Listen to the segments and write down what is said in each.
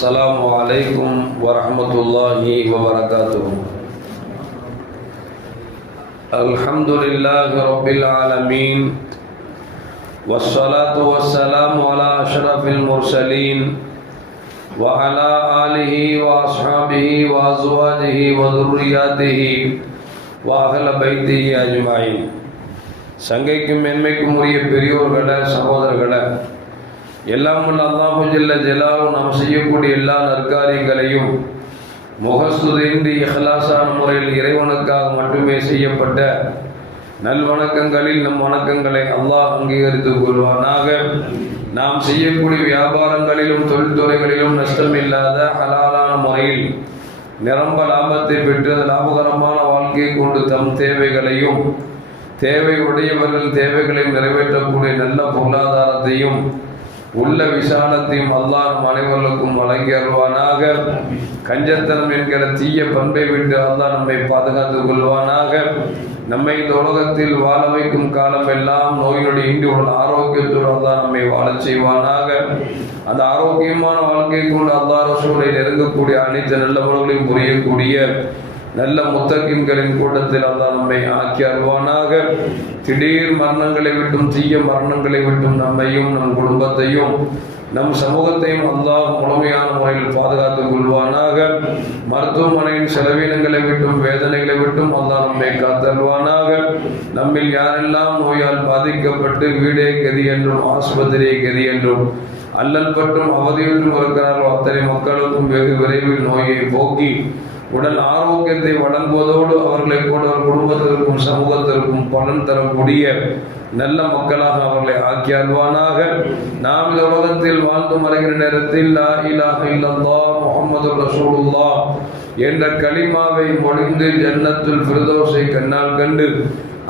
السلام عليكم ورحمة الله وبركاته. الحمد لله رب العالمين والصلاة والسلام على أشرف المرسلين وعلى آله وأصحابه وأزواجه وذرياته وأهل بيته أجمعين. சங்கைக்கும் மென்மைக்கும் உரிய பெரியோர்களே, சகோதரர்களே, எல்லாம் வல்ல அல்லாஹு ஜல்ல ஜலாலுஹு நாம் செய்யக்கூடிய எல்லா நற்காரியங்களையும் முகஸ்துதின்றி இஹ்லாஸான முறையில் இறைவனுக்காக மட்டுமே செய்யப்பட்ட நல்வணக்கங்களில் நம் வணக்கங்களை அல்லாஹ் அங்கீகரித்துக் கொள்வானாக. நாம் செய்யக்கூடிய வியாபாரங்களிலும் தொழில்துறைகளிலும் நஷ்டமில்லாத ஹலாலான முறையில் நிரம்ப லாபத்தை பெற்று லாபகரமான வாழ்க்கையை கொண்டு தம் தேவைகளையும் தேவை உடையவர்கள் தேவைகளை நிறைவேற்றக்கூடிய நல்ல பொருளாதாரத்தையும் உள்ள விசாலத்தையும் அல்லாஹ் நம் அனைவர்களுக்கும் வழங்கி அருள்வானாக. கஞ்சத்தனம் என்கிற தீய பண்பை விட்டு அல்லாஹ் நம்மை பாதுகாத்துக் கொள்வானாக. நம்மை இந்த உலகத்தில் வாழ வைக்கும் காலம் எல்லாம் நோயினுடைய இன்றி உள்ள ஆரோக்கியத்தோடு அல்லாஹ் நம்மை வாழச் செய்வானாக. அந்த ஆரோக்கியமான வாழ்க்கை கொண்டு அல்லாஹ் ரசூலை நெருங்கக்கூடிய அனைத்து நல்லவர்களையும் புரியக்கூடிய நல்ல முத்தகின்களின் கூட்டத்தில் அல்லாஹ் நம்மை ஆக்கி அருள்வானாக. திடீர் மரணங்களை விட்டும் தீய மரணங்களை விட்டும் நம்மையும் நம் குடும்பத்தையும் நம் சமூகத்தையும் அல்லாஹ் முழுமையான முறையில் பாதுகாத்துக் கொள்வானாக. மருத்துவமனையின் செலவீனங்களை விட்டும் வேதனைகளை விட்டும் அல்லாஹ் நம்மை காத்தருள்வானாக. நம்மில் யாரெல்லாம் நோயால் பாதிக்கப்பட்டு வீடே கதி என்றும் ஆஸ்பத்திரியை கதி என்றும் அல்லல் பற்றும் அவதியுற்றும் இருக்கிறார்களோ அத்தனை மக்களுக்கும் வெகு விரைவில் நோயை போக்கி உடல் ஆரோக்கியத்தை வழங்குவதோடு அவர்களை கூட ஒரு குடும்பத்திற்கும் சமூகத்திற்கும் பலன் தரக்கூடிய நல்ல மக்களாக அவர்களை ஆக்கி அருள்வானாக. நாம் இந்த உலகத்தில் வாழ்ந்து மறைகிற நேரத்தில் லா இலாஹ இல்லல்லாஹ் முஹம்மது ரசூலுல்லாஹ் என்ற கலிமாவை மொழிந்து ஜன்னத்துல் ஃபிர்தௌஸை கண்ணால் கண்டு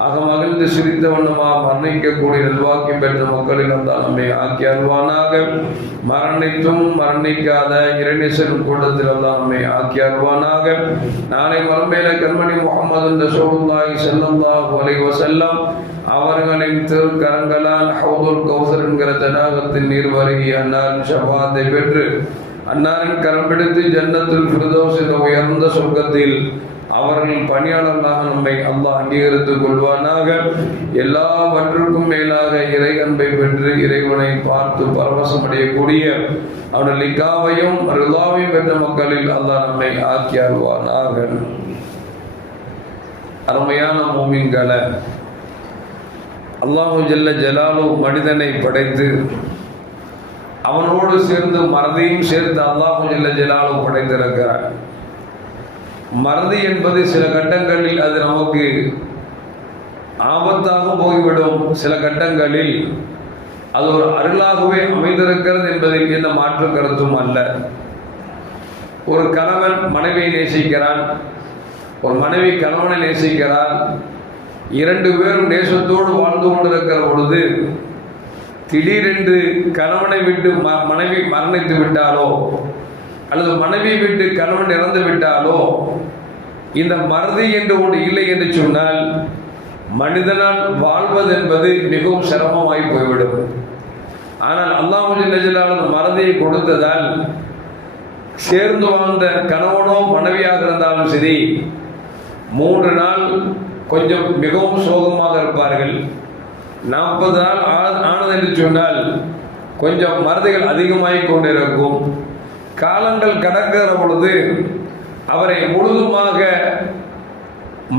அகமகிழ்ந்து சிரித்த வண்ணமாக மரணிக்கக்கூடிய நல்வாக்கியம் பெற்ற மக்களில் வந்தால் நம்மை ஆக்கி அருள்வானாக. மரணித்தும் மரணிக்காத இறைநேசன் கூட்டத்தில் வந்தால் நம்மை ஆக்கி அருள்வானாக. நாளை மறுமையில கண்மணி முஹம்மது ரசூலுல்லாஹி ஸல்லல்லாஹு அலைஹி வஸல்லம் அவர்களின் திருக்கரங்களால் ஹவுதுல் கௌசர் என்கிற தடாகத்தின் நீர் வருகி அன்னாரின் ஷஃபாத்தை பெற்று அன்னாரின் கரம் பிடித்து ஜன்னத்துல் ஃபிர்தௌஸ் என்ற உயர்ந்த சொர்க்கத்தில் அவர்கள் பணியாளர்களாக நம்மை அல்லாஹ் அங்கீகரித்துக் கொள்வானாக. எல்லாவற்றுக்கும் மேலாக இறை அன்பை பெற்று இறைவனை பார்த்து பரவசம் அடையக்கூடிய அவனுடைய லிகாவையும் ரிலாவையும் பெற்ற மக்களில் அல்லாஹ் நம்மை ஆக்கி அருள்வானாக. அருமையான மூமின்களே, அல்லாஹு ஜல்ல ஜலாலுஹு மனிதனை படைத்து அவனோடு சேர்ந்து மறதியும் சேர்த்து அல்லாஹு ஜல்ல ஜலாலுஹு படைத்திருக்கிறார். மறதி என்பது சில கட்டங்களில் அது நமக்கு ஆபத்தாக போய்விடும், சில கட்டங்களில் அது ஒரு அருளாகவே அமைந்திருக்கிறது என்பதில் எந்த மாற்று கருத்தும் அல்ல. ஒரு கணவன் மனைவியை நேசிக்கிறான், ஒரு மனைவி கணவனை நேசிக்கிறார். இரண்டு பேரும் நேசத்தோடு வாழ்ந்து கொண்டிருக்கிற பொழுது திடீரென்று கணவனை விட்டு மனைவி மரணித்து விட்டாலோ அல்லது மனைவியை விட்டு கணவன் இறந்து விட்டாலோ இந்த மறதி என்று ஒன்று இல்லை என்று சொன்னால் மனிதனால் வாழ்வது என்பது மிகவும் சிரமமாகி போய்விடும். ஆனால் அல்லாஹ் ஜல்ல ஜலாலுஹு மறதியை கொடுத்ததால் சேர்ந்து வாழ்ந்த கணவனோ மனைவியாக இருந்தாலும் சரி 3 நாள் கொஞ்சம் மிகவும் சோகமாக இருப்பார்கள். 40 நாள் ஆனது என்று சொன்னால் கொஞ்சம் மறதிகள் அதிகமாகிக் கொண்டிருக்கும். காலங்கள் கடக்கிற பொழுது அவரை முழுதுமாக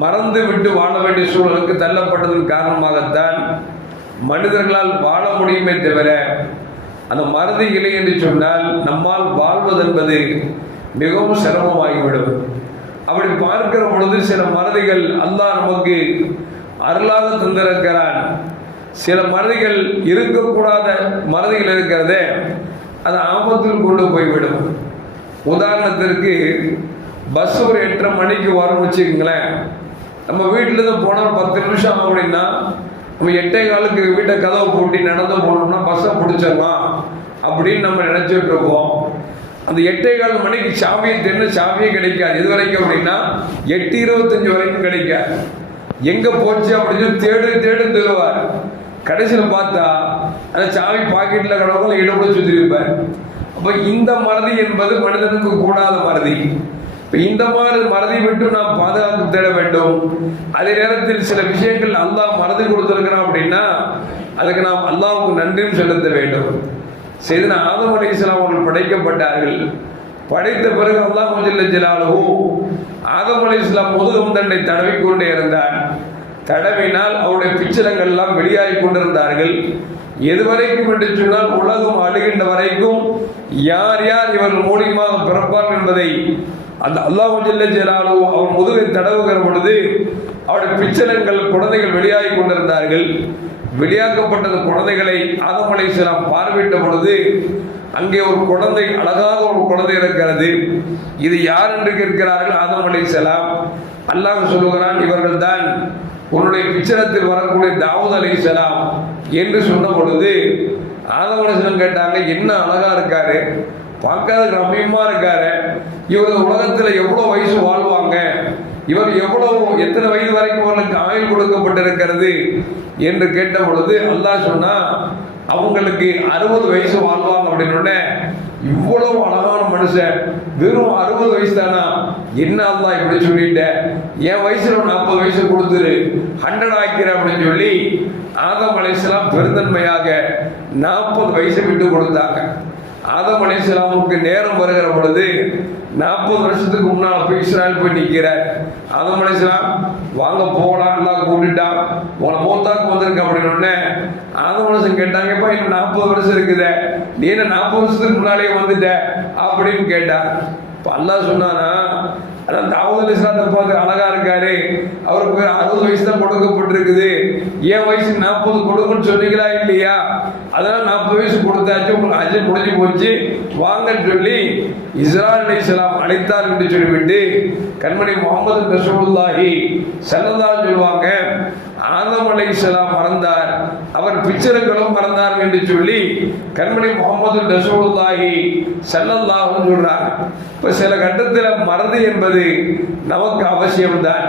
மறந்து விட்டு வாழ வேண்டிய சூழலுக்கு தள்ளப்பட்டதன் காரணமாகத்தான் மனிதர்களால் வாழ முடியுமே தவிர அந்த மறதி இல்லை என்று சொன்னால் நம்மால் வாழ்வது என்பது மிகவும் சிரமமாகிவிடும். அப்படி பார்க்கிற பொழுது சில மறதிகள் அல்லாஹ் நமக்கு அருளாக தந்திருக்கிறான். சில மறதிகள் இருக்கக்கூடாத மறதிகள் இருக்கிறதே அது ஆபத்தில் கொண்டு போய்விடும். உதாரணத்திற்கு பஸ் ஒரு 8:30 மணிக்கு வரும்னு வச்சுக்கோங்களேன். நம்ம வீட்டிலேருந்து போனால் 10 நிமிஷம் ஆகும் அப்படின்னா நம்ம 8:15க்கு வீட்டை கதவை பூட்டி நடந்து போனோம்னா பஸ்ஸை பிடிச்சிடலாம் அப்படின்னு நம்ம நினச்சிட்டு இருக்கோம். அந்த 8:15 மணிக்கு சாவியை தேடினா சாவியே கிடைக்காது. எது வரைக்கும் அப்படின்னா 8:25 வரைக்கும் கிடைக்காது. எங்கே போச்சு அப்படின்னு தேடு தருவார். கடைசியில் பார்த்தா அந்த சாவி பாக்கெட்டில் கிடக்கும் இடப்பட சுற்றி இருப்பார். அப்ப இந்த மறதி என்பது மனிதனுக்கு கூடாத மறதி. இந்த மாதிரி மறதி விட்டு நாம் பாதுகாப்பு தேட வேண்டும். அதே நேரத்தில் சில விஷயங்கள் அல்லாஹ் மறதி கொடுத்திருக்கிறான் அப்படின்னா அதுக்கு நாம் அல்லாஹ்வுக்கு நன்றியும் செலுத்த வேண்டும். செய்தனா ஆதம் அலைஹிஸ்ஸலாம் அவர்கள் படைக்கப்பட்டார்கள். படைத்த பிறகு அல்லாஹ் ஜல்ல ஜலாலுஹு ஆதம் அலைஹிஸ்ஸலாம் முதுகும் தண்டை தடவிக்கொண்டே இருந்தார். தடவினால் அவருடைய பிச்சலங்கள் எல்லாம் வெளியாகி கொண்டிருந்தார்கள். எதுவரைக்கும் என்று சொன்னால் உலகம் அழுகின்ற வரைக்கும் யார் யார் இவர்கள் மூலியமாக பிறப்பார்கள் என்பதை அந்த அல்லாஹ் ஜல்ல ஜலாலுஹு அவர் முதுகை தடவுகிற பொழுது அவருடைய பிச்சலங்கள் குழந்தைகள் வெளியாகி கொண்டிருந்தார்கள். வெளியாக்கப்பட்ட குழந்தைகளை ஆதம் அலைஹிஸ்ஸலாம் பார்வையிட்ட பொழுது அங்கே ஒரு குழந்தை, அழகாக ஒரு குழந்தை இருக்கிறது. இது யார் என்று கேட்கிறார்கள் ஆதம் அலைஹிஸ்ஸலாம். அல்லாஹ் சொல்லுகிறான், இவர்கள் தான் உன்னுடைய பிச்சரத்தில் வரக்கூடிய தாவூத் அலைஹிஸ்ஸலாம் என்று சொன்ன பொழுது ஆதம் அலைஹிஸ்ஸலாம் கேட்டாங்க, என்ன அழகா இருக்காரு, பார்க்காத ரம்மியமா இருக்காரு, இவர் உலகத்தில் எவ்வளவு வயசு வாழ்வாங்க, இவர் எத்தனை வயது வரைக்கும் அவர்களுக்கு ஆயுள் கொடுக்கப்பட்டிருக்கிறது என்று கேட்ட பொழுது அல்லாஹ் சொன்னா அவங்களுக்கு 60 வயசு வாழ்வாங்க அப்படின்னு. இவ்வளவு அழகான மனுஷன் வெறும் 60 வயசு தானா, என்ன அல்லாஹ் இப்படி சொல்லிட்ட, என் வயசுல 40 வயசு கொடுத்துரு 100 ஆக்கிறேன் அப்படின்னு சொல்லி ஆதம் அலைஹிஸ்ஸலாம் பெருந்தன்மையாக 40 வயசை விட்டு கொடுத்தாங்க. ஆதம் அலைஹிஸ்ஸலாமுக்கு நேரம் வருகிற பொழுது 40 வருஷத்துக்கு முன்னால் போய் இஸ்ராயல் போய் நிற்கிறார். ஆதம் அலைஹிஸ்ஸலாம் வாங்க போகலாம், எல்லாம் கூட்டிட்டான், உங்களை மூத்தாக்கு வந்திருக்க அப்படின்னு. ஆதம் அலைஹிஸ்ஸலாம் கேட்டாங்கப்பா, இன்னும் 40 வருஷம் இருக்குத, நீ என்ன 40 வருஷத்துக்கு முன்னாலே வந்துட்ட அப்படின்னு கேட்டார். இப்போ அல்லாஹ் சொன்னானா, அதான் தாவூத் அலைஹிஸ்ஸலாத்தை பார்த்து அழகா இருக்காரு, அவருக்கு 60 வயசு தான் கொடுக்கப்பட்டிருக்குது, என் வயசு 40 கொடுக்குன்னு சொன்னீங்களா இல்லையா, அதனால 40 வயசு கொடுத்தாச்சு, உங்களுக்கு ஹஜ் முடிஞ்சு போச்சு வாங்கன்னு சொல்லி இஸ்ராயீல் அலைஹிஸ்ஸலாம் அழைத்தார் என்று சொல்லிவிட்டு கண்மணி முஹம்மது ரசூலுல்லாஹி ஸல்லல்லாஹு அலைஹி சொல்லுவாங்க, ஆதம் அலைஹிஸ்ஸலாம் மறந்தார், அவர் பிச்சர்களும் மறந்தார் என்று சொல்லி கண்மணி முஹம்மது ரசூலுல்லாஹி ஸல்லல்லாஹு அலைஹி சொல்றார். இப்ப சில கட்டத்தில் மறதி என்பது நமக்கு அவசியம்தான்.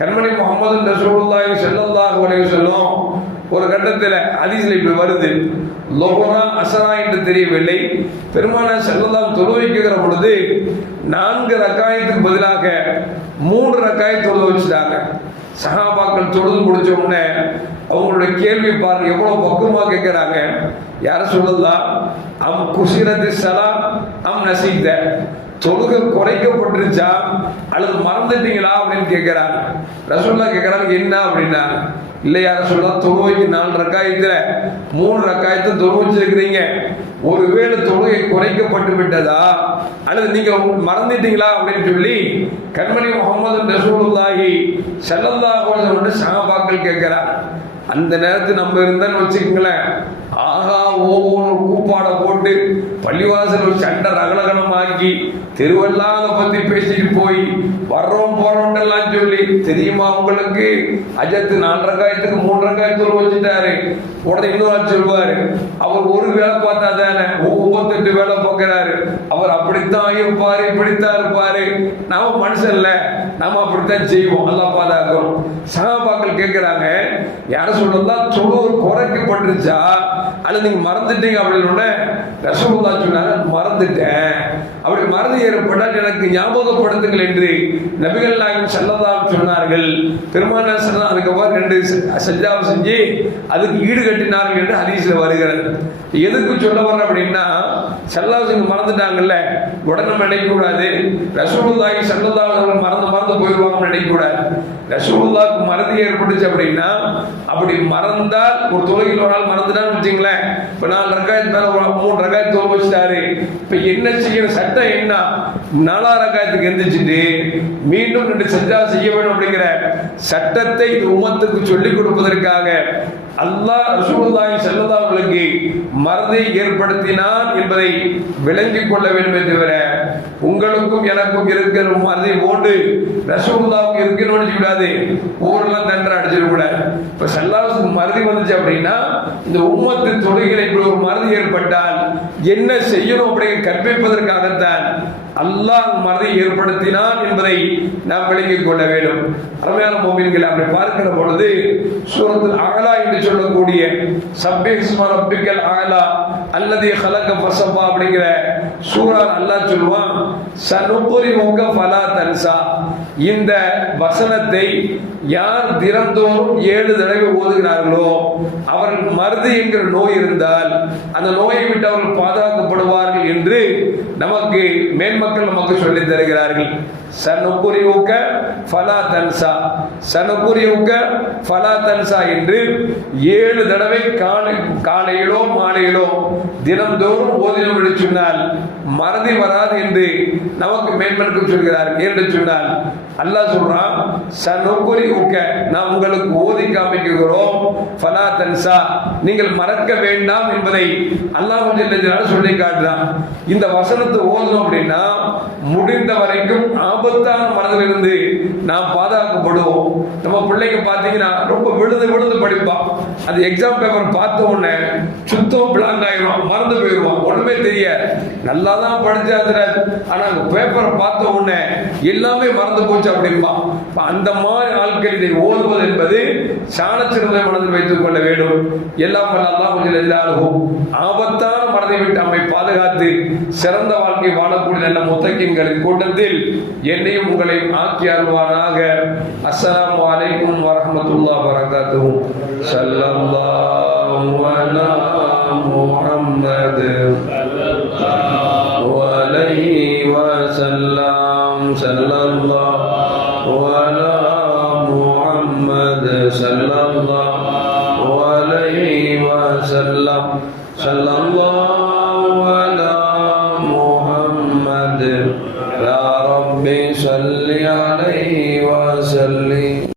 கண்மணி முஹம்மது ரசூலுல்லாஹி ஸல்லல்லாஹு அலைஹி வஸல்லம் ஒரு கட்டத்தில் ஹதீஸ்ல இப்படி வருது, லொஹரா அஸரா என்று தெரியவில்லை, பெருமானார் ஸல்லல்லாஹு தொழுவைக்குகிற பொழுது 4 ரக்காயத்துக்கு பதிலாக 3 ரக்காயத் தொழுவ வச்சுட்டாங்க. சஹாபாக்கள் தொழுது முடிச்ச உடனே அவங்களுடைய கேள்வி பாருங்க, எவ்வளவு பக்குவமா கேட்கிறாங்க, யார சொல்லலாம், அம் குசிரத்து சலாம் அம் நசீத, தொழுகை குறைக்கப்பட்டுருச்சா அல்லது மறந்துட்டீங்களா அப்படின்னு கேட்கிறாங்க. ரசூலுல்லாஹ் கேட்கிறாங்க, என்ன அப்படின்னா, இல்லை யார சொல்லலாம், தொழுவைக்கு 4 ரக்காயத்துல 3 ரக்காயத்தை தொழு வச்சிருக்கிறீங்க, ஒருவேளை தொழுகை குறைக்கப்பட்டு விட்டதா அல்லது நீங்க மறந்துட்டீங்களா அப்படின்னு சொல்லி கண்மணி முஹம்மது ரசூலுல்லாஹி ஸல்லல்லாஹு அலைஹி வஸல்லம் சஹாபாக்கள் கேட்கிறார். அந்த நேரத்தில் நம்ம இருந்தான்னு வச்சுக்கோங்களேன், ஆகா ஓன்னு கூப்பாட போட்டு பள்ளிவாசல் ஒரு சண்டை ரகலகலமாக்கி தெருவெல்லாம் அதை பத்தி பேசிட்டு போய் வர்றோம் போறோம்லாம் சொல்லி, தெரியுமா உங்களுக்கு அஜத்து 4 ரக்காயத்துக்கு 3 ரக்காயத்து வச்சுட்டாரு, உடனே இன்னொரு சொல்வாரு, அவர் ஒரு வேலை பார்த்தா தானே 38 வேலை பார்க்கிறாரு, அவர் அப்படித்தான் இருப்பாரு இப்படித்தான் இருப்பாரு, நாம மனுஷன் இல்ல, நாம அப்படித்தான் செய்வோம், அல்லாஹ் பாதுகாக்கிறோம். சஹாபாக்கள் கேட்கிறாங்க, யார சொல்லலாம், தொழுகை குறைக்கப்பட்டுருச்சா அல்லது நீங்க மறந்துட்டீங்க அப்படின்னு. ரசூலுல்லாஹ் சொன்னாங்க, மறந்துட்டேன், அப்படி மறந்து ஏற்பட்டால் எனக்கு ஞாபகப்படுத்துங்கள் என்று நபிகள் நாயகம் ஸல்லல்லாஹு அலைஹி சொன்னார்கள். பெருமானார் ஸல்லல்லாஹு அதுக்கப்புறம் 2 சஜ்ஜாவை செஞ்சு அதுக்கு ஈடு கட்டினார்கள் என்று ஹதீஸ்ல வருகிறது. எதுக்கு சொல்ல வர்றேன் அப்படின்னா, ஸல்லல்லாஹு அலைஹி மறந்துட்டாங்கல்ல, உடனே நம்ம நினைக்கக்கூடாது ரசூலுல்லாஹி ஸல்லல்லாஹு அலைஹி வஸல்லம் மறந்து போயிடுவாங்கன்னு நினைக்கக்கூடாது. ரசூலுல்லாஹ்க்கு மறதி ஏற்பட்டுச்சு அப்படின்னா, அப்படி மறந்தால் ஒரு தொழுகையில் ஒரு நாள் மறந்துட்டான்னு வச்சுங்களேன், இப்போ 4 ரக்காயத்து மேல 3 ரக்காயத்து தொழுக வச்சுட்டாரு, இப்போ என்ன செய்யணும், சட்டம் என்ன, 4 ரக்காயத்துக்கு எந்திரிச்சுட்டு மீண்டும் 2 சஜ்ஜா செய்ய வேண்டும் அப்படிங்கிற சட்டத்தை இது உம்மத்துக்கு சொல்லிக் கொடுப்பதற்காக அல்லாஹ் ரசூலுல்லாஹி ஸல்லல்லாஹு அலைஹி வஸல்லம் மறதியை ஏற்படுத்தினான் என்பதை விளங்கிக் கொள்ள வேண்டுமே தவிர உங்களுக்கும் எனக்கும் இருக்கிற மறதி போன்று ரசூலுல்லாஹ்வுக்கு இருக்கணும்னு கூடாது, ஊரெல்லாம் தண்டனை அடிச்சிடக்கூடாது. இப்போ ஸல்லல்லாஹு மறதி வந்துச்சு அப்படின்னா, இந்த உம்மத்து தொழுகைகளை இப்படி ஒரு மறதி ஏற்பட்டால் என்ன செய்யணும் அப்படிங்கிற கற்பிப்பதற்காகத்தான் அல்லாஹ் மறதி ஏற்படுத்தினான் என்பதை நாம் விளங்கிக் கொள்ள வேண்டும். அருமையான முஃமின்களை அப்படி பார்க்கிற பொழுது சூரத்துல் அஅலா என்று சொல்லக்கூடிய சப்பிஹ் இஸ்ம ரப்பிக்கல் அஅலா அல்லதி ஹலக ஃபஸவ்வா அப்படிங்கிற சூரா அல்லாஹ் சொல்வான் சனுகுரிஉக ஃபலா தன்சா. இந்த வசனத்தை யார் தினந்தோறும் 7 தடவை ஓதுகிறார்களோ அவர்கள் மருதி என்கிற நோய் இருந்தால் அந்த நோயை விட்டு அவர்கள் பாதுகாக்கப்படுவார்கள் என்று நமக்கு மேன்மக்கள் நமக்கு சொல்லித் தருகிறார்கள். சனுகுரிஉக ஃபலா தன்சா, சனுகுரிஉக ஃபலா தன்சா என்று 7 தடவை காலையிலோ மாலையிலோ தினந்தோறும் ஓதினோம் என்று சொன்னால் மறதி வராது என்று நமக்கு மேன்மக்கள் சொல்கிறார்கள். என்று சொன்னால் அல்லாஹ் சொல்றான் சனுகுரிஉக, நாம் உங்களுக்கு ஓதி காமிக்கிறோம், ஃபலா தன்சா, நீங்கள் மறக்க வேண்டாம் என்பதை அல்லாஹ் சொல்லி காட்டுறான். இந்த வசனத்தை ஓதணும் அப்படின்னா முடிந்த வரைக்கும் ஆபத்தான மனதிலிருந்து நாம் பாதுகாக்கப்படுவோம். நம்ம பிள்ளைங்க பார்த்தீங்கன்னா ரொம்ப விழுது விழுது படிப்பான். அந்த எக்ஸாம் பேப்பர் பார்த்த உடனே சுத்தம் பிளாங்க் ஆயிரும், மறந்து போயிடுவான், ஒண்ணுமே தெரியாது. நல்லா தான் படிச்சாதுல, ஆனா பேப்பரை பார்த்த உடனே எல்லாமே மறந்து போச்சு அப்படின்பா. அந்த மாதிரி ஆட்கள் இதை ஓதுவது என்பது சாணச்சிறந்த மனதில் வைத்துக் கொள்ள வேண்டும். எல்லாம் அல்லாஹ் கொஞ்சம் எதிராகும் ஆபத்தான மனதை விட்டு நம்மை பாதுகாத்து சிறந்த வாழ்க்கை வாழக்கூடிய நல்ல முத்தகின்களின் கூட்டத்தில் என்னையும் உங்களை ஆக்கி அருள்வானாக. அஸ்ஸலாமு அலைக்கும் வரஹ்மத்துல்லாஹி வபரகாத்துஹு. ஸல்லல்லாஹு அலா முஹம்மத் ஸல்லல்லாஹு அலைஹி வஸல்லம். ஸல்லல்லாஹு அலா முஹம்மத் ஸல்லல்லாஹு அலைஹி வஸல்லம். ஸல்லல்லாஹு